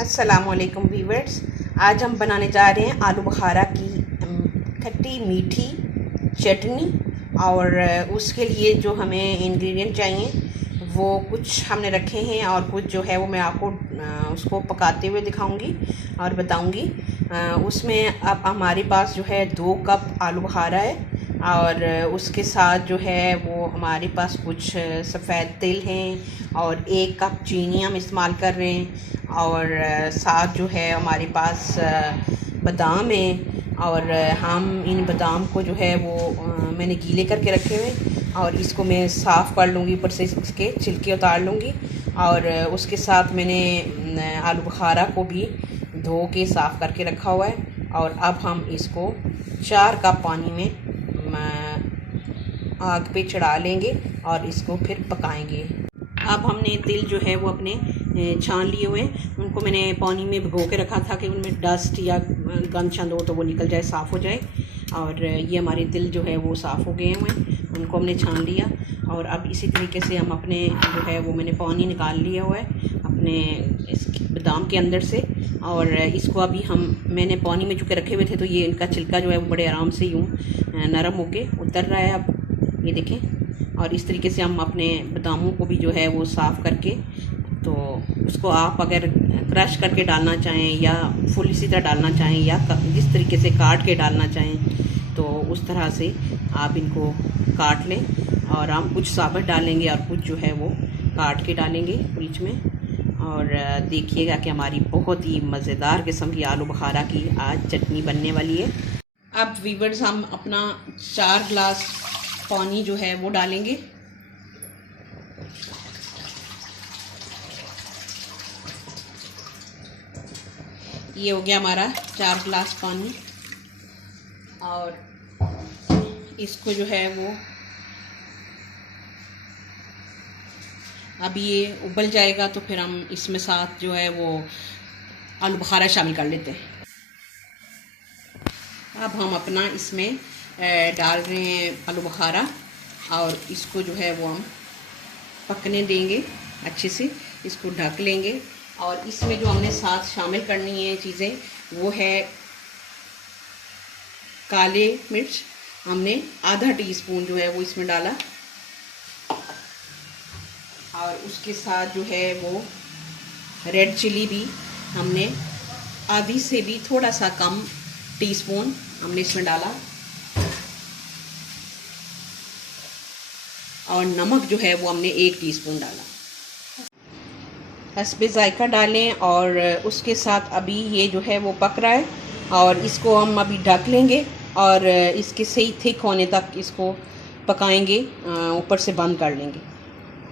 अस्सलामुअलैकुम व्यूअर्स। आज हम बनाने जा रहे हैं आलू बुखारा की खट्टी मीठी चटनी। और उसके लिए जो हमें इंग्रेडिएंट चाहिए वो कुछ हमने रखे हैं और कुछ जो है वो मैं आपको उसको पकाते हुए दिखाऊंगी और बताऊंगी। उसमें अब हमारे पास जो है 2 कप आलू बुखारा है और उसके साथ जो है वो हमारे पास कुछ सफ़ेद तिल हैं और 1 कप चीनी हम इस्तेमाल कर रहे हैं और साथ जो है हमारे पास बादाम है और हम इन बादाम को जो है वो मैंने गीले करके रखे हुए और इसको मैं साफ़ कर लूँगी, ऊपर से इसके छिलके उतार लूँगी। और उसके साथ मैंने आलू बुखारा को भी धो के साफ़ करके रखा हुआ है और अब हम इसको 4 कप पानी में आग पे चढ़ा लेंगे और इसको फिर पकाएंगे। अब हमने तिल जो है वो अपने छान लिए हुए हैं, उनको मैंने पानी में भिगो के रखा था कि उनमें डस्ट या गंद शंद हो तो वो निकल जाए, साफ़ हो जाए। और ये हमारे तिल जो है वो साफ़ हो गए हुए हैं, उनको हमने छान लिया। और अब इसी तरीके से हम अपने जो है वो मैंने पानी निकाल लिया हुआ है अपने इस बादाम के अंदर से। और इसको अभी मैंने पानी में चुके रखे हुए थे तो ये इनका छिलका जो है वो बड़े आराम से यूँ नरम होके उतर रहा है। अब ये देखें। और इस तरीके से हम अपने बादामों को भी जो है वो साफ़ करके, तो उसको आप अगर क्रश करके डालना चाहें या फुल इसी तरह डालना चाहें या जिस तरीके से काट के डालना चाहें तो उस तरह से आप इनको काट लें। और हम कुछ साबुत डालेंगे और कुछ जो है वो काट के डालेंगे बीच में। और देखिएगा कि हमारी बहुत ही मज़ेदार किस्म की आलू बुखारा की आज चटनी बनने वाली है। अब वीवर्स हम अपना 4 गिलास पानी जो है वो डालेंगे। ये हो गया हमारा 4 गिलास पानी और इसको जो है वो अभी ये उबल जाएगा तो फिर हम इसमें साथ जो है वो आलू बुखारा शामिल कर लेते हैं। अब हम अपना इसमें डाल रहे हैं आलू बुखारा और इसको जो है वो हम पकने देंगे अच्छे से, इसको ढक लेंगे। और इसमें जो हमने साथ शामिल करनी है चीज़ें वो है काले मिर्च, हमने आधा टीस्पून जो है वो इसमें डाला। और उसके साथ जो है वो रेड चिली भी हमने आधी से भी थोड़ा सा कम टीस्पून हमने इसमें डाला। और नमक जो है वो हमने 1 टीस्पून डाला। हस्बे जायका डालें और उसके साथ अभी ये जो है वो पक रहा है और इसको हम अभी ढक लेंगे और इसके सही थिक होने तक इसको पकाएंगे, ऊपर से बंद कर लेंगे।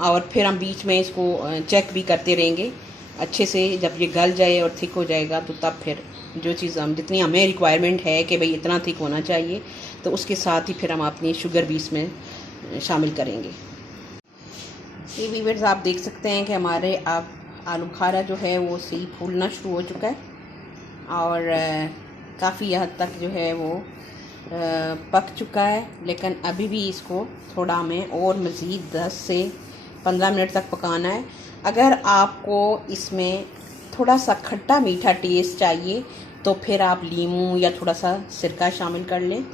और फिर हम बीच में इसको चेक भी करते रहेंगे अच्छे से। जब ये गल जाए और थिक हो जाएगा तो तब फिर जो चीज़ हम जितनी हमें रिक्वायरमेंट है कि भाई इतना थिक होना चाहिए तो उसके साथ ही फिर हम अपनी शुगर भी इसमें शामिल करेंगे। ये व्यूअर्स आप देख सकते हैं कि हमारे अब आलू बुखारा जो है वो सही फूलना शुरू हो चुका है और काफ़ी हद तक जो है वो पक चुका है। लेकिन अभी भी इसको थोड़ा हमें और मज़ीद 10 से 15 मिनट तक पकाना है। अगर आपको इसमें थोड़ा सा खट्टा मीठा टेस्ट चाहिए तो फिर आप लीमू या थोड़ा सा सिरका शामिल कर लें।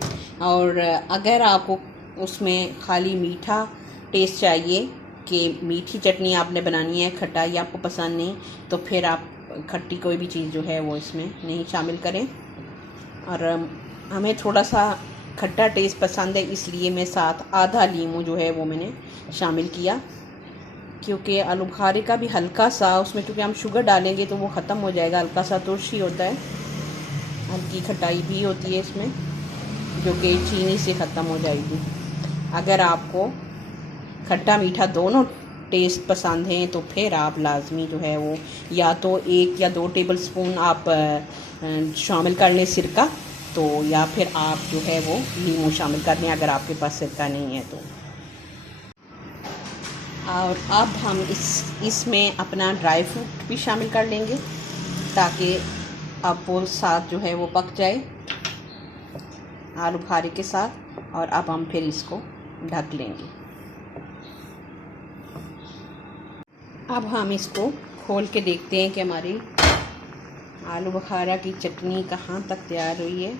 और अगर आपको उसमें खाली मीठा टेस्ट चाहिए कि मीठी चटनी आपने बनानी है, खटाई आपको पसंद नहीं, तो फिर आप खट्टी कोई भी चीज़ जो है वो इसमें नहीं शामिल करें। और हमें थोड़ा सा खट्टा टेस्ट पसंद है इसलिए मैं साथ आधा लीमू जो है वो मैंने शामिल किया, क्योंकि आलू बुखारे का भी हल्का सा उसमें क्योंकि हम शुगर डालेंगे तो वो ख़त्म हो जाएगा। हल्का सा तुर्श ही होता है, हल्की खटाई भी होती है इसमें जो कि चीनी से ख़त्म हो जाएगी। अगर आपको खट्टा मीठा दोनों टेस्ट पसंद हैं तो फिर आप लाजमी जो है वो या तो 1 या 2 टेबल स्पून आप शामिल कर लें सिरका, तो या फिर आप जो है वो नींबू शामिल कर लें अगर आपके पास सिरका नहीं है तो। और अब हम इसमें अपना ड्राई फ्रूट भी शामिल कर लेंगे ताकि अब वो साथ जो है वो पक जाए आलू बुखारे के साथ। और अब हम फिर इसको ढक लेंगे। अब हम इसको खोल के देखते हैं कि हमारी आलू बुखारा की चटनी कहाँ तक तैयार हुई है।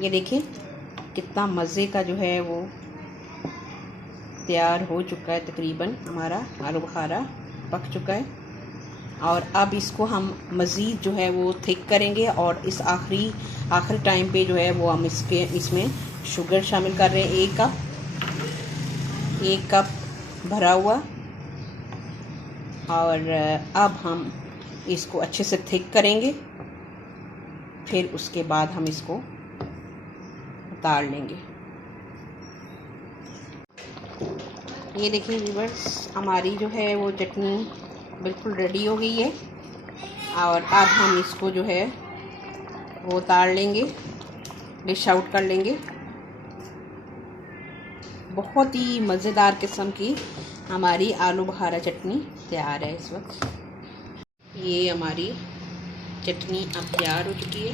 ये देखिए कितना मज़े का जो है वो तैयार हो चुका है। तकरीबन हमारा आलू बुखारा पक चुका है और अब इसको हम मज़ीद जो है वो थिक करेंगे और इस आखिरी टाइम पे जो है वो हम इसमें शुगर शामिल कर रहे हैं। 1 कप भरा हुआ। और अब हम इसको अच्छे से थिक करेंगे, फिर उसके बाद हम इसको उतार लेंगे। ये देखिए व्यूअर्स, हमारी जो है वो चटनी बिल्कुल रेडी हो गई है और अब हम इसको जो है वो उतार लेंगे, डिश आउट कर लेंगे। बहुत ही मज़ेदार किस्म की हमारी आलू बुखारा चटनी तैयार है इस वक्त। ये हमारी चटनी अब तैयार हो चुकी है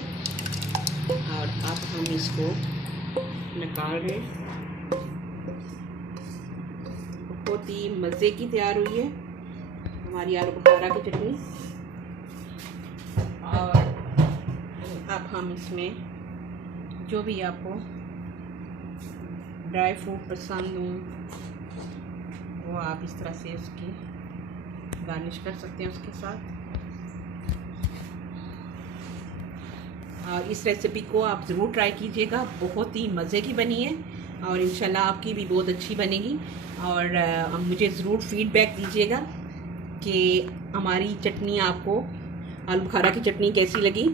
और अब हम इसको निकाल रहे हैं। बहुत ही मज़े की तैयार हुई है हमारी आलू बुखारा की चटनी। और अब हम इसमें जो भी आपको ड्राई फ्रूट पसंद हो वो आप इस तरह से उसकी गार्निश कर सकते हैं उसके साथ। और इस रेसिपी को आप ज़रूर ट्राई कीजिएगा, बहुत ही मज़े की बनी है और इंशाल्लाह आपकी भी बहुत अच्छी बनेगी। और मुझे ज़रूर फीडबैक दीजिएगा कि हमारी चटनी आपको आलू बुखारा की चटनी कैसी लगी।